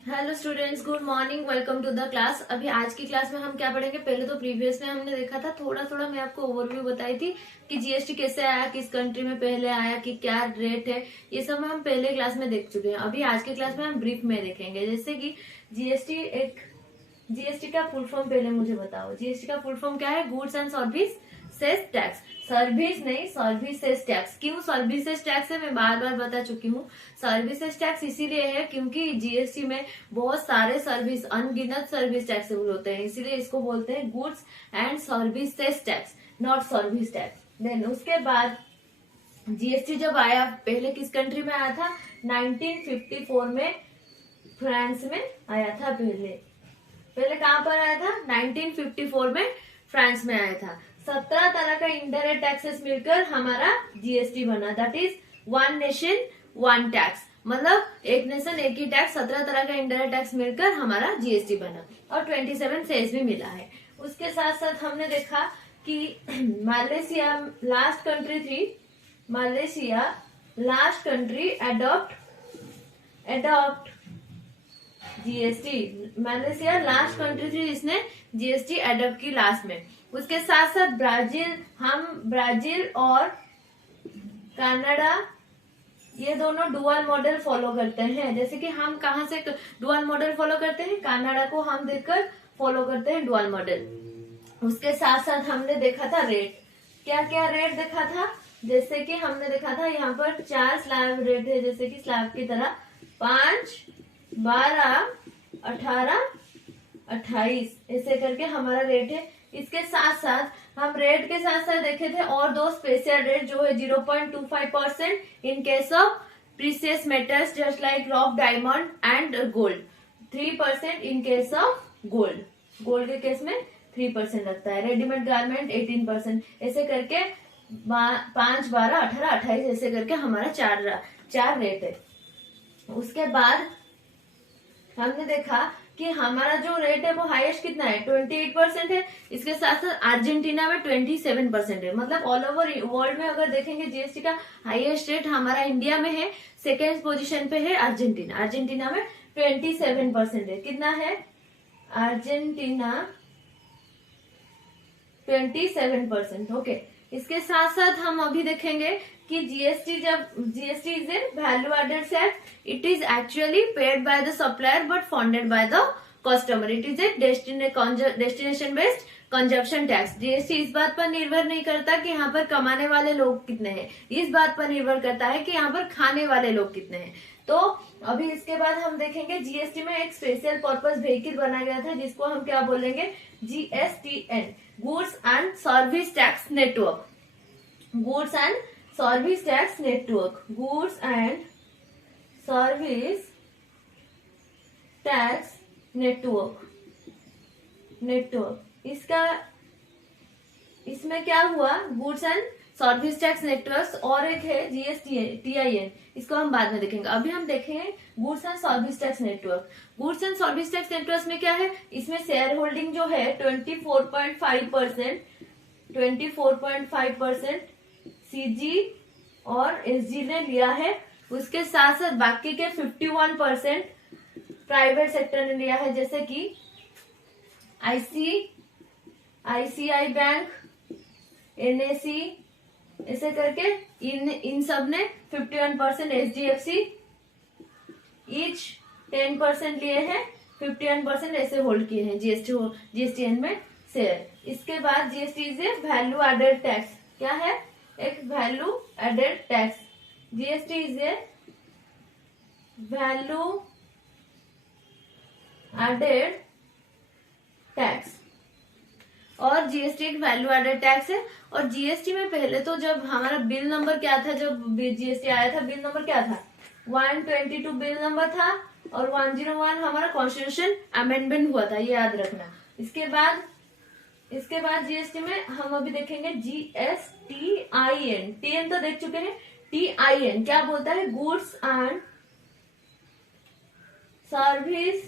Hello students, good morning, welcome to the class. अभी आज की क्लास में हम क्या पढ़ेंगे? पहले तो प्रीवियस में हमने देखा था, थोड़ा थोड़ा मैं आपको ओवरव्यू बताई थी कि जीएसटी कैसे आया, किस कंट्री में पहले आया, कि क्या रेट है, ये सब हम पहले क्लास में देख चुके हैं। अभी आज की क्लास में हम ब्रीफ में देखेंगे। जैसे कि जीएसटी का फुल फॉर्म पहले मुझे बताओ। जीएसटी का फुल फॉर्म क्या है? Goods and services tax. Service नहीं, सर्विसेज टैक्स। क्यों सर्विसेज टैक्स है? मैं बार बार बता चुकी हूँ। सर्विसेज टैक्स इसीलिए है क्योंकि जीएसटी में बहुत सारे सर्विस, अनगिनत सर्विस टैक्सेबल होते हैं, इसीलिए इसको बोलते हैं goods and services tax, not service tax. Then उसके बाद जीएसटी जब आया, पहले किस कंट्री में आया था? 1954 में फ्रांस में आया था। पहले कहां पर आया था? 1954 में फ्रांस में आया था। 17 तरह का इंडायरेक्ट टैक्सेस मिलकर हमारा जीएसटी बना। That is one nation one tax. मतलब एक नेशन एक ही टैक्स, 17 तरह का इंडायरेक्ट टैक्स मिलकर हमारा जीएसटी बना और 27 सेस भी मिला है। उसके साथ साथ हमने देखा कि मलेशिया लास्ट कंट्री थी। Malaysia last country adopt GST. Malaysia last country थी जिसने जीएसटी अडॉप्ट की लास्ट में। उसके साथ साथ ब्राजील और कनाडा, ये दोनों डुअल मॉडल फॉलो करते हैं। जैसे कि हम कहाँ से डुअल मॉडल फॉलो करते हैं? कनाडा को हम देखकर फॉलो करते हैं डुअल मॉडल। उसके साथ साथ हमने देखा था रेट। क्या क्या रेट देखा था? जैसे कि हमने देखा था यहाँ पर 4 स्लैब रेट है, जैसे कि स्लैब की तरह 5, 12, 18, 28 ऐसे करके हमारा रेट है। इसके साथ साथ हम रेट के साथ साथ देखे थे और दो स्पेशल रेट जो है 0.25% in case of precious metals just like rock, diamond and gold. 3% in case of gold. Gold के केस में 3% लगता है। Readymade garment 18%। ऐसे करके 5, 12, 18, 28 ऐसे करके हमारा चार रेट है। उसके बाद हमने देखा कि हमारा जो रेट है वो हाईएस्ट कितना है? 28% है। इसके साथ साथ अर्जेंटीना में 27% है। मतलब ऑल ओवर वर्ल्ड में अगर देखेंगे जीएसटी का हाईएस्ट रेट हमारा इंडिया में है। सेकेंड पोजीशन पे है अर्जेंटीना। अर्जेंटीना में 27% है। कितना है? अर्जेंटीना 27%। ओके। इसके साथ साथ हम अभी देखेंगे कि GST is a value added tax, it is actually paid by the supplier but funded by the customer. It is a destination based consumption tax. GST इस बात पर निर्भर नहीं करता कि यहाँ पर कमाने वाले लोग कितने हैं, इस बात पर निर्भर करता है कि यहाँ पर खाने वाले लोग कितने हैं। तो अभी इसके बाद हम देखेंगे जीएसटी में एक स्पेशल पर्पस व्हीकल बनाया गया था जिसको हम क्या बोलेंगे? GSTN, goods and service tax network. Goods and service tax network. Goods and service tax network इसमें क्या हुआ? Goods and service tax network. और एक है जीएसटीआईएन, इसको हम बाद में देखेंगे। अभी हम देखेंगे goods and service tax network. Goods and service tax network में क्या है? इसमें शेयर होल्डिंग जो है 24.5% सीजी और एसजी ने लिया है। उसके साथ साथ बाकी के 51% प्राइवेट सेक्टर ने लिया है, जैसे कि आईसीआई बैंक, एनएसी, ऐसे करके इन सब ने 51%, एचडीएफसी ईच 10% लिए हैं, 51% ऐसे होल्ड किए हैं जीएसटीएन में शेयर। इसके बाद GST is a value added tax. क्या है? एक value added tax. GST is a value added tax और जीएसटी एक वैल्यू एडेड टैक्स है। और जीएसटी में पहले तो जब हमारा बिल नंबर क्या था, जब जीएसटी आया था, बिल नंबर क्या था? 122 बिल नंबर था और 101 हमारा कॉन्स्टिट्यूशन अमेंडमेंट हुआ था, ये याद रखना। इसके बाद जीएसटी में हम अभी देखेंगे जीएसटीआईएन। टीएन तो देख चुके हैं। टीआईएन क्या बोलता है? Goods and service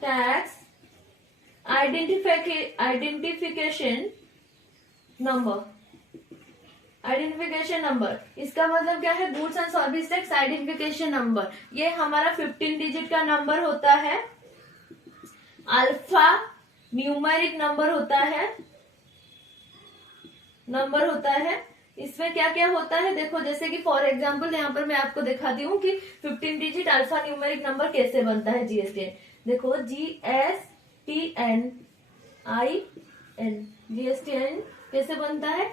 tax identification number. Identification number, इसका मतलब क्या है, goods and service tax identification number. ये हमारा 15 डिजिट का नंबर होता है, अल्फा न्यूमेरिक नंबर होता है। इसमें क्या क्या होता है देखो, जैसे कि फॉर एग्जांपल यहाँ पर मैं आपको दिखाती हूँ कि 15 डिजिट अल्फा न्यूमेरिक नंबर कैसे बनता है जीएसटीएन। देखो GSTNIN, जीएसटीएन कैसे बनता है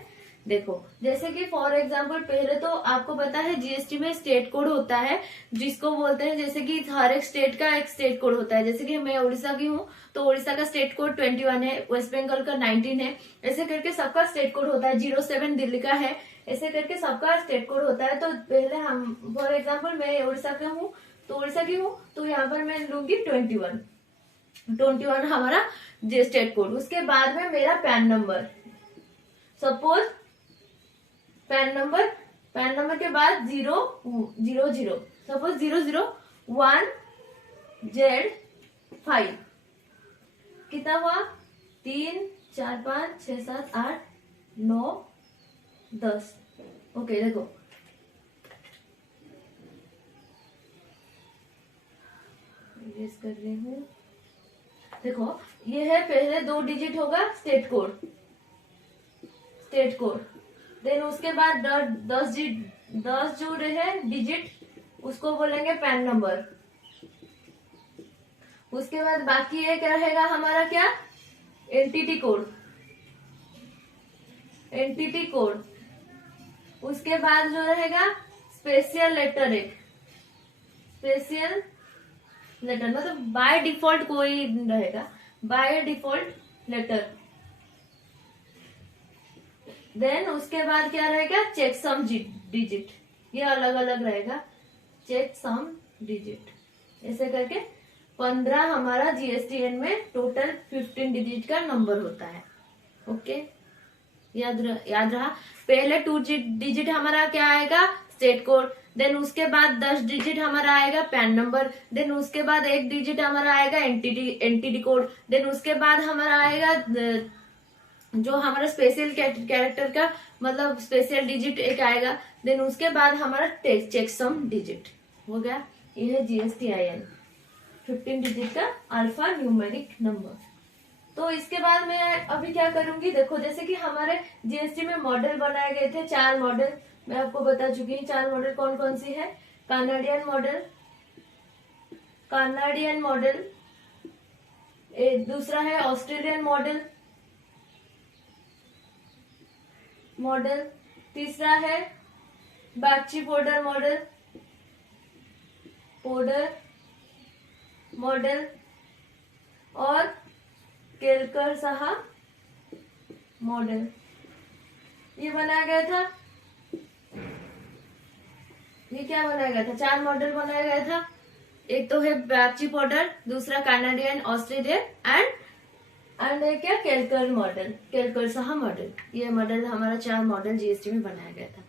देखो, जैसे कि फॉर एग्जांपल पहले तो आपको पता है जीएसटी में स्टेट कोड होता है जिसको बोलते हैं, जैसे कि हर एक स्टेट का एक स्टेट कोड होता है। जैसे कि मैं उड़ीसा की हूँ तो उड़ीसा का स्टेट कोड 21 है, वेस्ट बंगाल का 19 है, ऐसे करके सबका स्टेट कोड होता है। 07 दिल्ली का है, ऐसे करके सबका स्टेट कोड होता है। तो पहले हम फॉर एग्जाम्पल मैं उड़ीसा का हूँ तो उड़ीसा की हूँ तो यहाँ पर मैं लूंगी 21 हमारा स्टेट कोड। उसके बाद में मेरा pan number, suppose pan number के बाद 000, सपोज 001Z5 कितना हुआ, 3 4 5 6 7 8 9 10। ओके देखो कर रही हूँ, देखो ये है पहले 2 डिजिट होगा स्टेट कोड, देन उसके बाद 10 जो रहे डिजिट उसको बोलेंगे पैन नंबर। उसके बाद बाकी एक रहेगा हमारा क्या, एंटिटी कोड। उसके बाद जो रहेगा स्पेशल लेटर, मतलब बाय डिफॉल्ट कोई रहेगा, बाय डिफॉल्ट लेटर। देन उसके बाद क्या रहेगा, चेक सम डिजिट, ये अलग अलग रहेगा, चेक सम डिजिट। ऐसे करके 15 हमारा जीएसटीएन में टोटल 15 डिजिट का नंबर होता है। ओके याद रहा। पहले 2 डिजिट हमारा क्या आएगा, स्टेट कोड, देन उसके बाद 10 डिजिट हमारा आएगा पैन नंबर, देन उसके बाद 1 डिजिट हमारा आएगा एंटिटी कोड, देन उसके बाद हमारा आएगा जो हमारा स्पेशल कैरेक्टर का मतलब स्पेशल डिजिट एक आएगा, देन उसके बाद हमारा चेक सम डिजिट हो गया। ये है जीएसटीआईएन 15 डिजिट का अल्फा न्यूमेरिक नंबर। तो इसके बाद मैं अभी क्या करूंगी देखो, जैसे कि हमारे जीएसटी में मॉडल बनाए गए थे, 4 मॉडल मैं आपको बता चुकी हूँ। 4 मॉडल कौन कौन सी है, कनाडियन मॉडल, दूसरा है ऑस्ट्रेलियन मॉडल, तीसरा है बागची पोडर मॉडल और केलकर साहा मॉडल, ये बनाया गया था। ये क्या बनाया गया था, 4 मॉडल बनाया गया था। एक तो है बागची पोडर, दूसरा कनाडियन, ऑस्ट्रेलियन एंड क्या केलकर साहा मॉडल। ये मॉडल हमारा 4 मॉडल जीएसटी में बनाया गया था।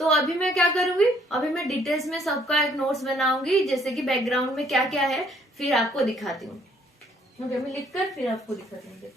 तो अभी मैं क्या करूंगी, अभी मैं डिटेल्स में सबका एक नोट्स बनाऊंगी, जैसे कि बैकग्राउंड में क्या क्या है, फिर आपको दिखाती हूँ। ओके मैं लिखकर फिर आपको दिखाती हूँ।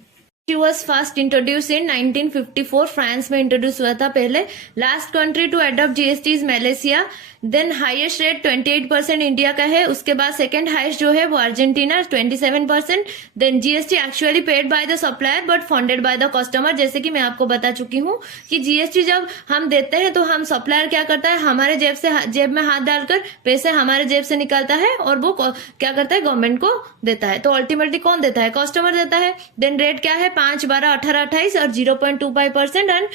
She was first introduced in 1954, France में इंट्रोड्यूस हुआ था पहले। Last country to adopt GST is Malaysia. Then highest rate 28% India का है। उसके बाद सेकंड हाईएस्ट जो है वो Argentina 27%। Then GST actually paid by the supplier but funded by the customer. जैसे कि मैं आपको बता चुकी हूँ कि जीएसटी जब हम देते हैं तो हम सप्लायर क्या करता है, हमारे जेब में हाथ डालकर पैसे हमारे जेब से निकालता है और वो क्या करता है, गवर्नमेंट को देता है। तो अल्टीमेटली कौन देता है, कस्टमर देता है। देन रेट क्या है, 5, 12, 18, 28 और 0.25% एंड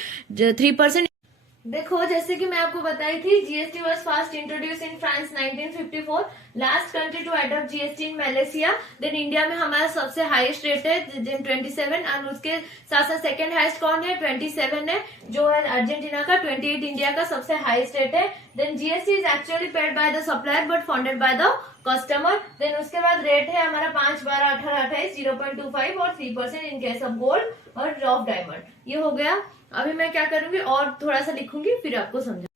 3%। देखो जैसे कि मैं आपको बताई थी, GST was first introduce in France 1954, last country to adopt GST in Malaysia. Then India में हमारा सबसे हाईएस्ट रेट है, देन 27 एंड उसके साथ साथ सेकंड हाईएस्ट कौन है, 27 है, जो है अर्जेंटीना का। 28 इंडिया का सबसे हाईएस्ट रेट है। Then GST is actually paid by the supplier but funded by the customer. Then उसके बाद रेट है हमारा 5, 12, 18, 28, 0.25 और 3% इन केस ऑफ गोल्ड और रफ डायमंड। ये हो गया। अभी मैं क्या करूंगी और थोड़ा सा लिखूंगी फिर आपको समझा।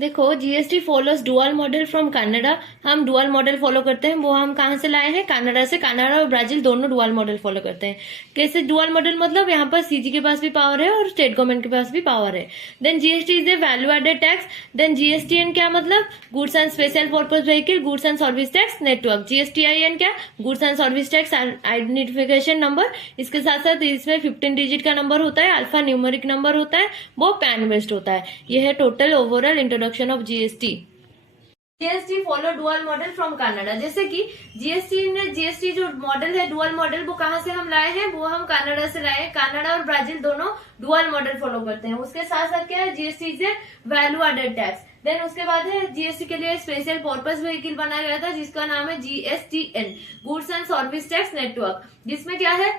देखो, GST follows dual model from Canada. हम डुअल मॉडल फॉलो करते हैं, वो हम कहाँ से लाए हैं? कनाडा से। कनाडा और ब्राजील दोनों डुअल मॉडल फॉलो करते हैं। कैसे डुअल मॉडल? मतलब यहाँ पर सीजी के पास भी पावर है और स्टेट गवर्नमेंट के पास भी पावर है। Then GST is a value added tax. Then GSTN क्या मतलब? Goods and special purpose vehicle goods and service tax network. GSTIN क्या? Goods and service tax identification number. इसके साथ साथ इसमें 15 डिजिट का नंबर होता है, अल्फा न्यूमेरिक नंबर होता है, वो पैन बेस्ड होता है। यह है total overall introduction of GST. GST follow dual model from Canada. जैसे कि जीएसटी जो मॉडल है डुअल मॉडल, वो कहाँ से हम लाए हैं? वो हम कनाडा से लाए हैं। कनाडा और ब्राजील दोनों डुअल मॉडल फॉलो करते हैं। उसके साथ साथ क्या है? GST is a value added tax. Then उसके बाद है जीएसटी के लिए स्पेशल पर्पस व्हीकल बनाया गया था, जिसका नाम है GSTN, goods and service tax network. जिसमें क्या है,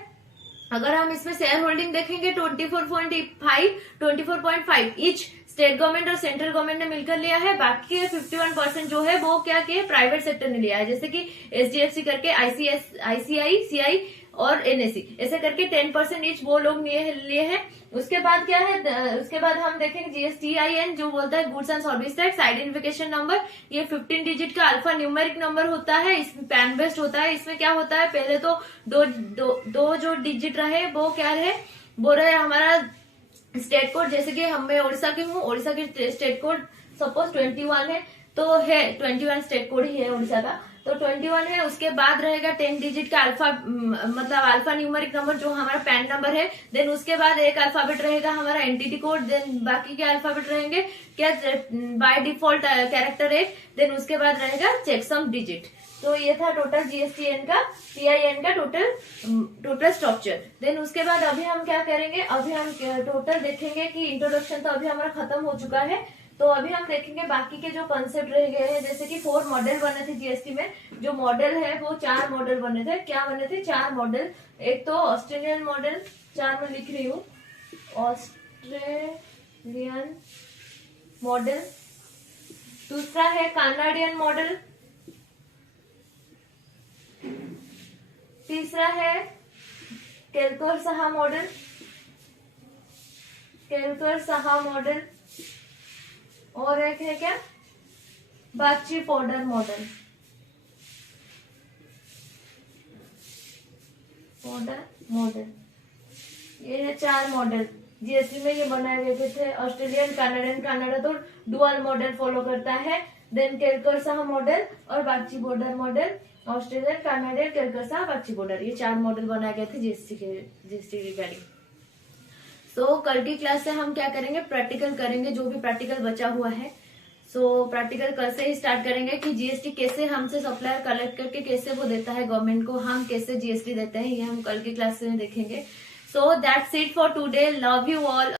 अगर हम इसमें शेयर होल्डिंग देखेंगे 24.5 ईच स्टेट गवर्नमेंट और सेंट्रल गवर्नमेंट ने मिलकर लिया है। बाकी के 51% जो है वो क्या किया? प्राइवेट सेक्टर ने लिया है। जैसे कि एचडीएफसी करके आईसीआईसीआई और एनएससी, ऐसे करके 10% ईच वो लोग लिए हैं। उसके बाद क्या है? उसके बाद हम देखेंगे जीएसटीआईएन, जो बोलता है goods and service tax identification number. ये 15 डिजिट का अल्फा न्यूमेरिक नंबर होता है, इसमें पैन बेस्ड होता है। इसमें क्या होता है? पहले तो दो जो डिजिट रहे वो क्या रहे? वो रहे हमारा स्टेट कोड। जैसे कि मैं ओडिशा की हूँ, ओडिशा की स्टेट कोड सपोज 21 है, तो है 21 स्टेट कोड ही है ओडिशा का, तो 21 है। उसके बाद रहेगा 10 डिजिट का अल्फा, मतलब अल्फा न्यूमेरिक नंबर जो हमारा पैन नंबर है। देन उसके बाद एक अल्फाबेट रहेगा हमारा एंटिटी कोड। देन बाकी के अल्फाबेट रहेंगे क्या? By default character 1। देन उसके बाद रहेगा चेकसम डिजिट। तो ये था टोटल जीएसटीएन का, टीआईएन का टोटल स्ट्रक्चर। देन उसके बाद अभी हम क्या करेंगे? अभी हम टोटल देखेंगे कि इंट्रोडक्शन तो अभी हमारा खत्म हो चुका है। तो अभी हम देखेंगे बाकी के जो कंसेप्ट रह गए हैं। जैसे कि 4 मॉडल बने थे जीएसटी में। जो मॉडल है वो 4 मॉडल बने थे। क्या बने थे? 4 मॉडल। एक तो ऑस्ट्रेलियन मॉडल, 4 में लिख रही हूँ, ऑस्ट्रेलियन मॉडल। दूसरा है कनाडियन मॉडल। तीसरा है केल्कर-साहा मॉडल, केल्कर-साहा मॉडल। और एक है क्या? बाची-पोडर मॉडल, ये है 4 मॉडल जीएसटी में ये बनाए गए थे। ऑस्ट्रेलियन, कनाडा तो डुअल मॉडल फॉलो करता है। देन केल्कर-साहा मॉडल और बाची-पोडर मॉडल। ऑस्ट्रेलियन, कनाडियन, केल्कर-साहा, बाची-पोडर, ये 4 मॉडल बनाए गए थे जीएसटी रिगार्डिंग। सो कल की क्लास से हम क्या करेंगे? प्रैक्टिकल करेंगे, जो भी प्रैक्टिकल बचा हुआ है। सो प्रैक्टिकल कल से ही स्टार्ट करेंगे कि जीएसटी कैसे हमसे सप्लायर कलेक्ट करके कैसे वो देता है गवर्नमेंट को, हम कैसे जीएसटी देते हैं, ये हम कल की क्लास में देखेंगे। So that's it for today. Love you all.